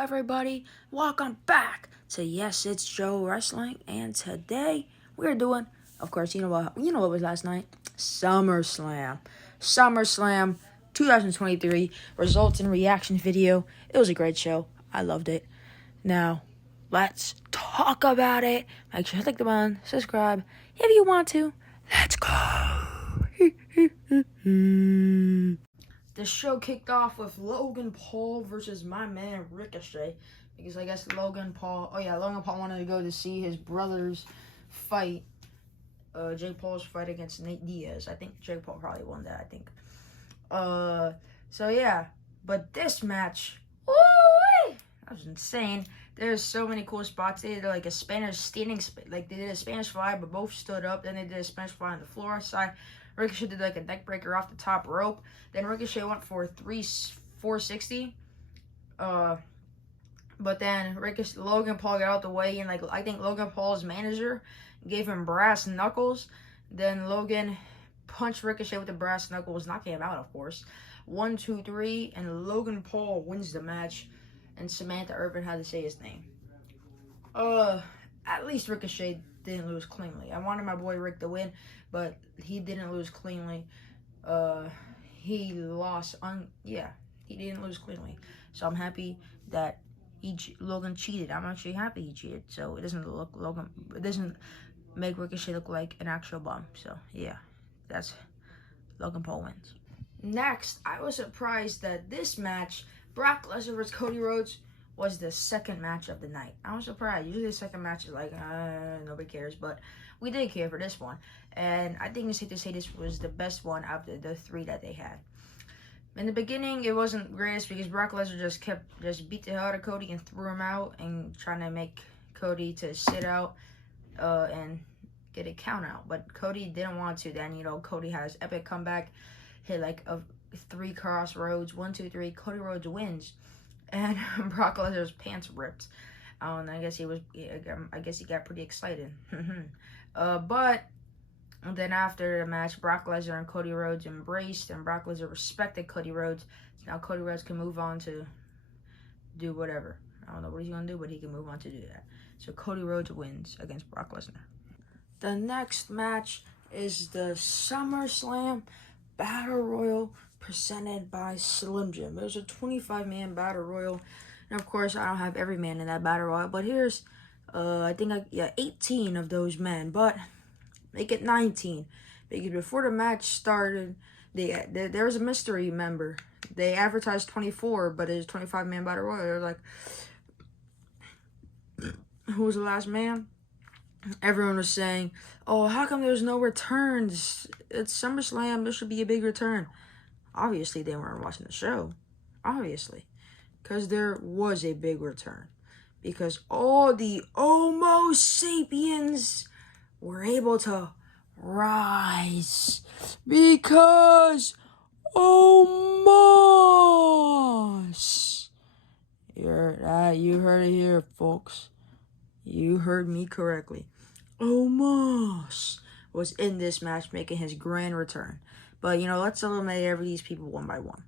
everybody, welcome back to Yes It's Joe Wrestling, and today we're doing, of course, you know what was last night? Summerslam 2023 results and reaction video. It was a great show. I loved it. Now, let's talk about it. Make sure to click the button, subscribe if you want to. Let's go. The show kicked off with Logan Paul versus my man Ricochet, because I guess Logan Paul wanted to go to see his brother's fight, Jake Paul's fight against Nate Diaz. I think Jake Paul probably won that, so yeah, but this match, that was insane. There's so many cool spots. They did like a Spanish standing, they did a Spanish fly, but both stood up. Then they did a Spanish fly on the floor side. Ricochet did like a neck breaker off the top rope. Then Ricochet went for 460. But then Logan Paul got out the way, and I think Logan Paul's manager gave him brass knuckles. Then Logan punched Ricochet with the brass knuckles, knocking him out, of course. 1, 2, 3, and Logan Paul wins the match. And Samantha Irvin had to say his name. At least Ricochet didn't lose cleanly. I wanted my boy Rick to win, but he didn't lose cleanly. He lost he didn't lose cleanly. So I'm happy that Logan cheated. I'm actually happy he cheated. So it doesn't make Ricochet look like an actual bum. So yeah, that's Logan Paul wins. Next, I was surprised that this match, Brock Lesnar vs. Cody Rhodes, was the second match of the night. I was surprised. Usually the second match is like, nobody cares, but we did care for this one. And I think it's safe to say this was the best one out of the three that they had. In the beginning, it wasn't greatest because Brock Lesnar just beat the hell out of Cody and threw him out and trying to make Cody to sit out and get a count out. But Cody didn't want to. Then, Cody has epic comeback, hit like a 3 crossroads, 1, 2, 3. Cody Rhodes wins, and Brock Lesnar's pants ripped. I guess he got pretty excited. But then after the match, Brock Lesnar and Cody Rhodes embraced, and Brock Lesnar respected Cody Rhodes. Now Cody Rhodes can move on to do whatever. I don't know what he's gonna do, but he can move on to do that. So Cody Rhodes wins against Brock Lesnar. The next match is the SummerSlam Battle Royal presented by Slim Jim. It was a 25-man Battle Royal. And of course, I don't have every man in that Battle Royal, but here's, 18 of those men, but make it 19. Because before the match started, there was a mystery member. They advertised 24, but it's 25-man Battle Royal. They're like, who was the last man? Everyone was saying, oh, how come there's no returns? It's SummerSlam. There should be a big return. Obviously, they weren't watching the show. Obviously. Because there was a big return. Because all the Homo sapiens were able to rise. Because Omos. You heard it here, folks. You heard me correctly. Omos was in this match, making his grand return. But, let's eliminate every these people one by one.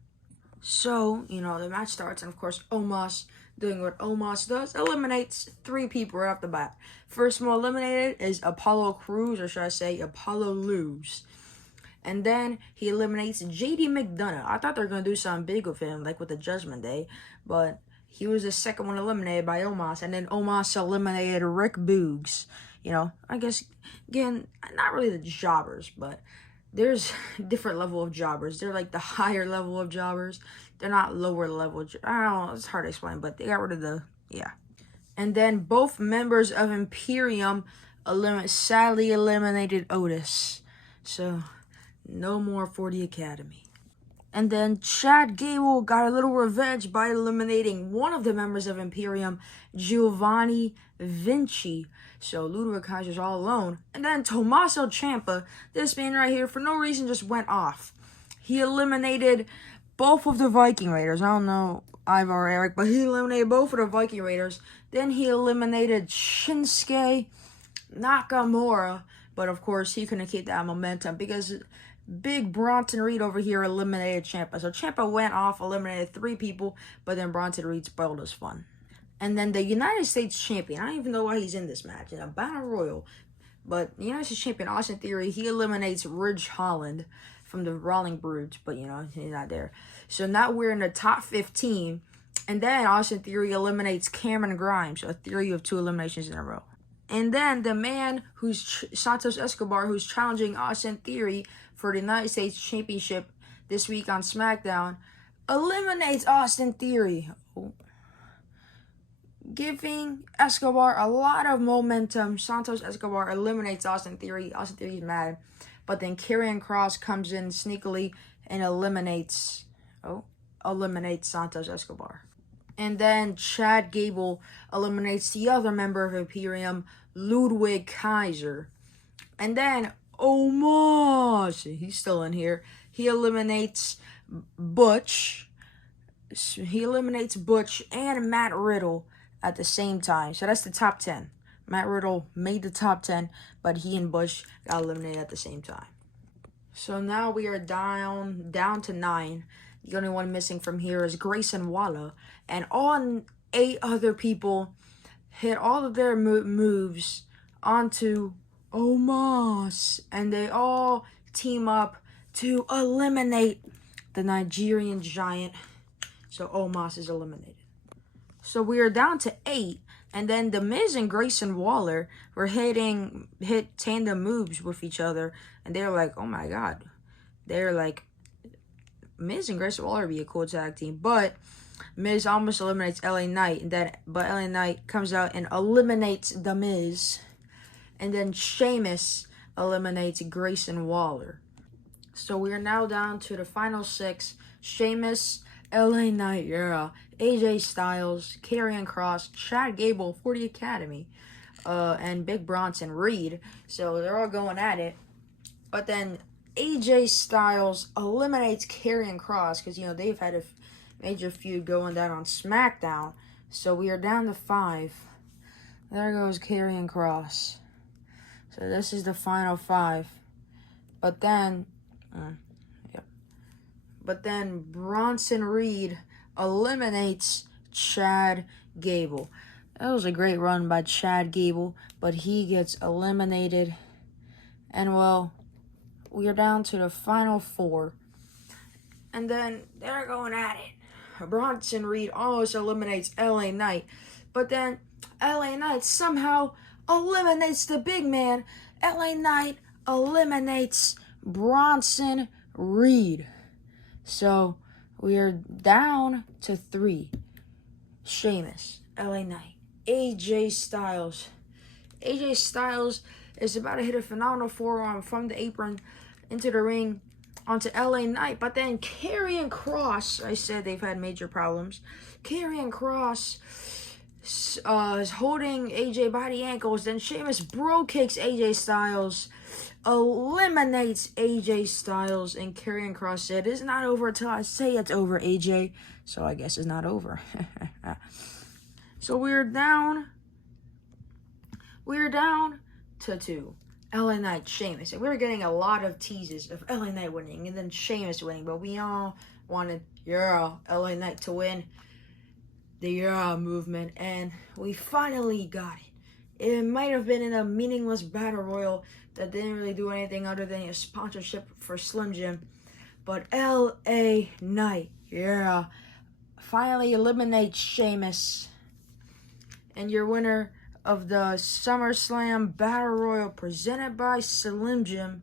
So, the match starts, and of course, Omos, doing what Omos does, eliminates 3 people right off the bat. First one eliminated is Apollo Crews, or should I say Apollo Lose. And then he eliminates JD McDonough. I thought they were going to do something big with him, like with the Judgment Day, but he was the second one eliminated by Omos, and then Omos eliminated Rick Boogs. I guess, again, not really the jobbers, but there's different level of jobbers. They're like the higher level of jobbers. They're not lower level. I don't know. It's hard to explain, but they got rid of And then both members of Imperium sadly eliminated Otis. So, no more for the Academy. And then Chad Gable got a little revenge by eliminating one of the members of Imperium, Giovanni Vinci. So Ludwig Kaiser's all alone. And then Tommaso Ciampa, this man right here, for no reason just went off. He eliminated both of the Viking Raiders. I don't know Ivar or Eric, but he eliminated both of the Viking Raiders. Then he eliminated Shinsuke Nakamura. But of course, he couldn't keep that momentum because Big Bronson Reed over here eliminated Ciampa. So Ciampa went off, eliminated 3 people, but then Bronson Reed spoiled his fun. And then the United States champion, I don't even know why he's in this match, in a battle royal. But the United States champion, Austin Theory, he eliminates Ridge Holland from the Brawling Brutes. But, you know, he's not there. So now we're in the top 15. And then Austin Theory eliminates Cameron Grimes. A theory of 2 eliminations in a row. And then the man who's Santos Escobar, who's challenging Austin Theory for the United States Championship this week on SmackDown, eliminates Austin Theory, giving Escobar a lot of momentum. Santos Escobar eliminates Austin Theory. Austin Theory's mad. But then Karrion Kross comes in sneakily and eliminates Santos Escobar. And then Chad Gable eliminates the other member of Imperium, Ludwig Kaiser. And then Omos, he's still in here. He eliminates Butch. He eliminates Butch and Matt Riddle at the same time. So that's the top 10. Matt Riddle made the top 10, but he and Butch got eliminated at the same time. So now we are down to 9. The only one missing from here is Grayson Waller. And all 8 other people hit all of their moves onto Omos. And they all team up to eliminate the Nigerian Giant. So Omos is eliminated. So we are down to 8. And then The Miz and Grayson Waller were hit tandem moves with each other. And they were like, oh my God. They're like, Miz and Grayson Waller would be a cool tag team. But Miz almost eliminates LA Knight. But LA Knight comes out and eliminates The Miz. And then Sheamus eliminates Grayson Waller. So we are now down to the final 6. Sheamus, LA Knight, AJ Styles, Karrion Kross, Chad Gable for the Academy, and Big Bronson Reed. So they're all going at it. But then AJ Styles eliminates Karrion Kross because, you know, they've had a major feud going down on SmackDown. So we are down to 5. There goes Karrion Kross. So this is the final 5. But then, Bronson Reed eliminates Chad Gable. That was a great run by Chad Gable, but he gets eliminated. And, well, we are down to the final 4. And then they're going at it. Bronson Reed almost eliminates LA Knight. But then LA Knight somehow eliminates the big man. LA Knight eliminates Bronson Reed. So we are down to 3. Sheamus, LA Knight, AJ Styles. AJ Styles is about to hit a phenomenal forearm from the apron into the ring onto LA Knight. But then Karrion Kross, I said they've had major problems. Karrion Kross is holding AJ by the ankles. Then Sheamus bro kicks AJ Styles, eliminates AJ Styles, and Karrion Kross said, "It's not over until I say it's over, AJ." So I guess it's not over. So we're down to 2. LA Knight, Sheamus. And we were getting a lot of teases of LA Knight winning and then Sheamus winning, but we all wanted LA Knight to win the movement, and we finally got it. It might have been in a meaningless battle royal that didn't really do anything other than a sponsorship for Slim Jim, but LA Knight, finally eliminates Sheamus, and your winner of the SummerSlam Battle Royal presented by Slim Jim,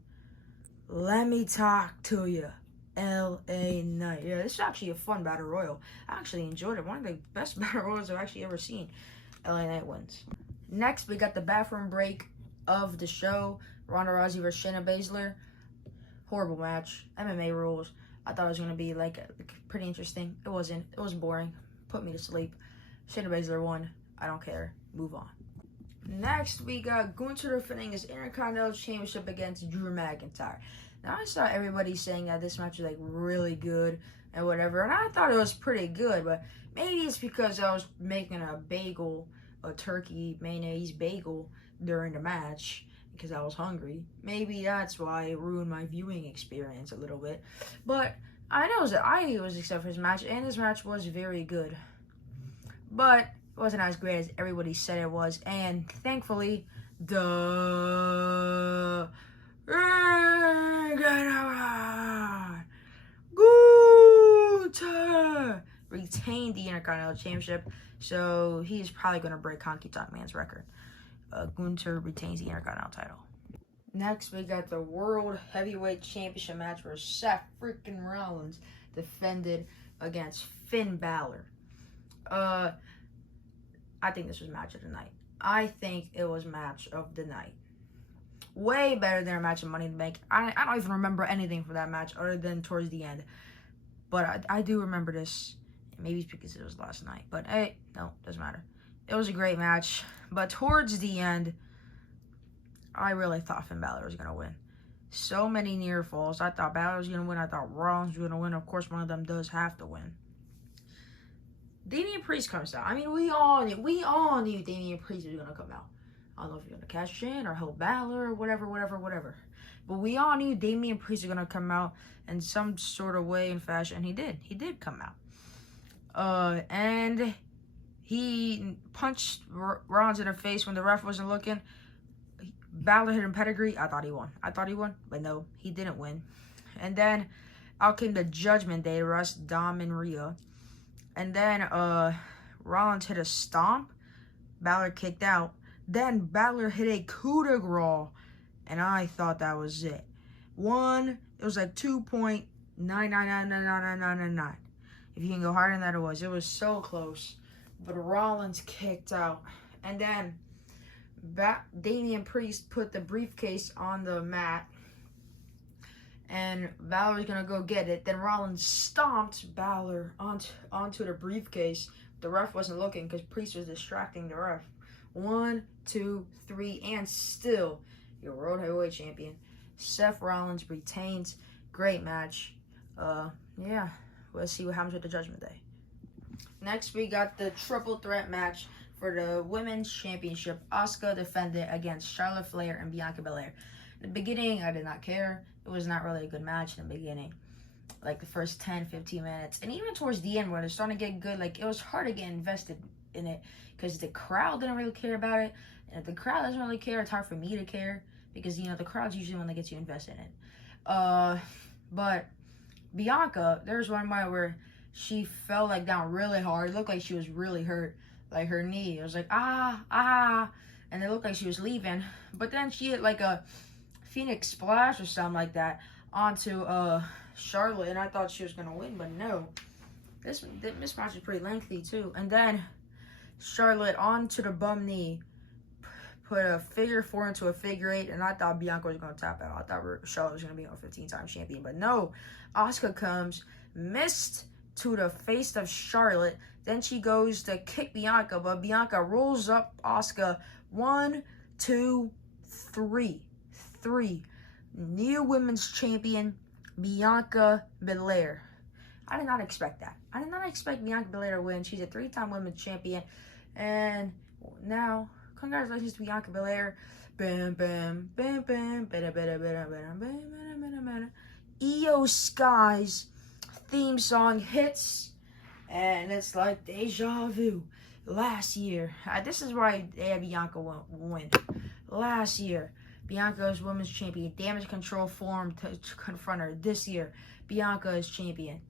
let me talk to you, LA Knight. Yeah, this is actually a fun Battle Royal. I actually enjoyed it. One of the best Battle Royals I've actually ever seen. LA Knight wins. Next, we got the bathroom break of the show. Ronda Rousey versus Shayna Baszler. Horrible match. MMA rules. I thought it was going to be like pretty interesting. It wasn't. It was boring. Put me to sleep. Shayna Baszler won. I don't care. Move on. Next, we got Gunther defending his Intercontinental Championship against Drew McIntyre. Now, I saw everybody saying that this match was like really good and whatever, and I thought it was pretty good, but maybe it's because I was making a turkey mayonnaise bagel during the match because I was hungry. Maybe that's why it ruined my viewing experience a little bit. But I was excited for his match, and his match was very good. But It wasn't as great as everybody said it was. And thankfully, the Gunther retained the Intercontinental Championship, so he's probably going to break Honky Tonk Man's record. Gunther retains the Intercontinental title. Next, we got the World Heavyweight Championship match where Seth freaking Rollins defended against Finn Balor. I think this was match of the night. I think it was match of the night. Way better than a match of Money in the Bank. I don't even remember anything from that match other than towards the end. But I do remember this. Maybe it's because it was last night. But hey, no, doesn't matter. It was a great match. But towards the end, I really thought Finn Balor was going to win. So many near falls. I thought Balor was going to win. I thought Rollins was going to win. Of course, one of them does have to win. Damian Priest comes out. I mean, we all knew Damian Priest was going to come out. I don't know if you're going to cash in or help Balor or whatever. But we all knew Damian Priest was going to come out in some sort of way and fashion. And he did. He did come out. And he punched Rollins in the face when the ref wasn't looking. Balor hit him pedigree. I thought he won. But no, he didn't win. And then out came the Judgment Day, Russ, Dom, and Rhea. And then Rollins hit a stomp. Balor kicked out. Then Balor hit a coup de grace. And I thought that was it. It was like 2.9999999. If you can go harder than that, it was. It was so close. But Rollins kicked out. And then Damian Priest put the briefcase on the mat. And Balor's going to go get it. Then Rollins stomped Balor onto the briefcase. The ref wasn't looking because Priest was distracting the ref. 1, 2, 3, and still your World Heavyweight Champion. Seth Rollins retains. Great match. Yeah, let's see what happens with the Judgment Day. Next, we got the triple threat match for the Women's Championship. Asuka defended against Charlotte Flair and Bianca Belair. In the beginning, I did not care. It was not really a good match in the beginning. Like the first 10, 15 minutes. And even towards the end, when it's starting to get good, like it was hard to get invested in it because the crowd didn't really care about it. And if the crowd doesn't really care, it's hard for me to care because, you know, the crowd's usually one that gets you invested in it. But Bianca, there's one point where she fell like down really hard. It looked like she was really hurt. Like her knee. It was like, and it looked like she was leaving. But then she hit like a Phoenix Splash or something like that onto Charlotte, and I thought she was gonna win, but no. This match was pretty lengthy too. And then Charlotte onto the bum knee, put a figure 4 into a figure 8, and I thought Bianca was gonna tap out. I thought Charlotte was gonna be a 15-time champion, but no. Asuka comes, missed to the face of Charlotte. Then she goes to kick Bianca, but Bianca rolls up Asuka. 1, 2, 3. New Women's Champion, Bianca Belair. I did not expect that. I did not expect Bianca Belair to win. She's a 3-time Women's Champion. And now, congratulations to Bianca Belair. Bam, bam, bam, bam, bam, bam, bam, bam. Io Sky's theme song hits. And it's like deja vu. Last year, this is why Bianca won't win. Last year, Bianca is Women's Champion. Damage Control formed to confront her. This year, Bianca is champion.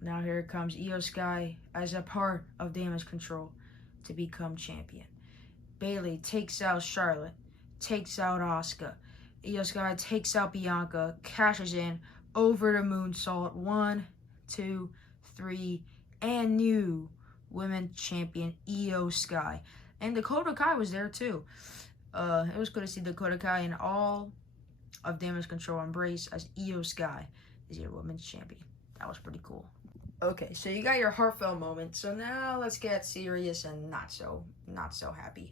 Now here comes Io Sky as a part of Damage Control to become champion. Bayley takes out Charlotte, takes out Asuka. Io Sky takes out Bianca, cashes in over the moonsault. 1, 2, 3, and new Women's Champion Io Sky. And Dakota Kai was there too. It was good to see Dakota Kai and all of Damage Control embrace as Io Sky is your Women's Champion. That was pretty cool. Okay, so you got your heartfelt moment. So now let's get serious and not so happy.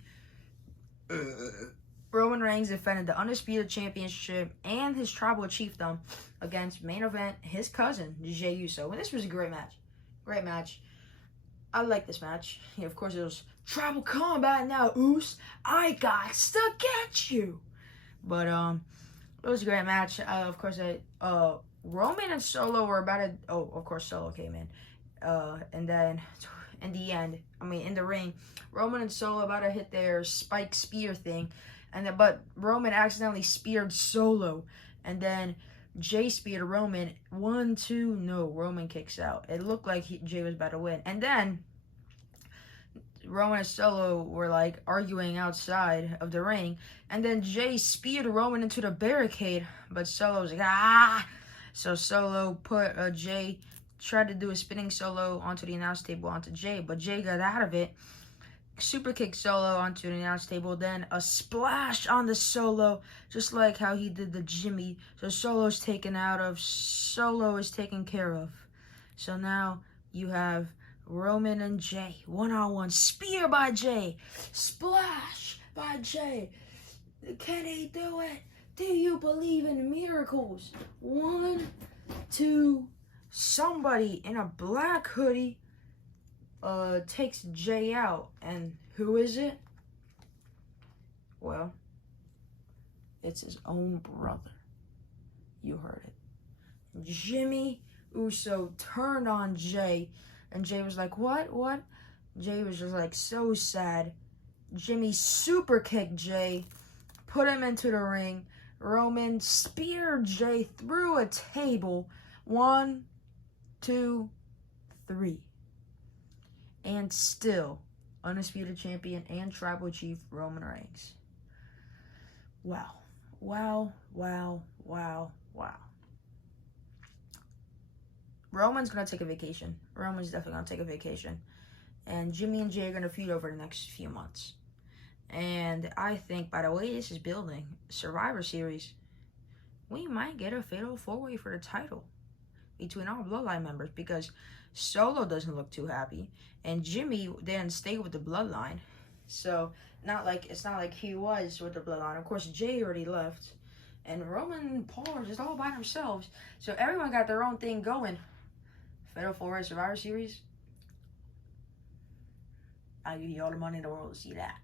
Roman Reigns defended the Undisputed Championship and his Tribal Chiefdom against main event his cousin, Jey Uso. And this was a great match. Great match. I like this match. Yeah, of course, it was Tribal Combat now, Oos. I got to get you. But, it was a great match. Of course, Roman and Solo were about to... Oh, of course, Solo came in. And then in the end. I mean, in the ring. Roman and Solo about to hit their spike spear thing. But Roman accidentally speared Solo. And then Jay speared Roman. 1, 2, no. Roman kicks out. It looked like Jay was about to win. And then Roman and Solo were like arguing outside of the ring, and then Jay speared Roman into the barricade, but Solo was like, ah! So Solo put Jay, tried to do a spinning Solo onto the announce table onto Jay, but Jay got out of it, super kicked Solo onto the announce table, then a splash on the Solo, just like how he did the Jimmy. So Solo's taken care of. So now you have Roman and Jay, one-on-one, spear by Jay, splash by Jay. Can he do it? Do you believe in miracles? 1, 2, somebody in a black hoodie takes Jay out. And who is it? Well, it's his own brother. You heard it. Jimmy Uso turned on Jay. And Jay was like, what? Jay was just like so sad. Jimmy super kicked Jay, put him into the ring. Roman speared Jay through a table. 1, 2, 3. And still, undisputed champion and tribal chief Roman Reigns. Wow. Wow, wow, wow, wow. Roman's going to take a vacation. Roman's definitely going to take a vacation. And Jimmy and Jay are going to feud over the next few months. And I think, by the way this is building, Survivor Series, we might get a fatal 4-way for the title between all Bloodline members, because Solo doesn't look too happy, and Jimmy didn't stay with the Bloodline. So, it's not like he was with the Bloodline. Of course, Jay already left. And Roman and Paul are just all by themselves. So everyone got their own thing going. Fatal 4-way Survivor Series, I'll give you all the money in the world to see that.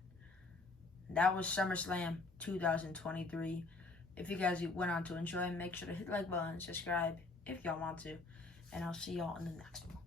That was SummerSlam 2023. If you guys went on to enjoy, make sure to hit the like button, subscribe if y'all want to. And I'll see y'all in the next one.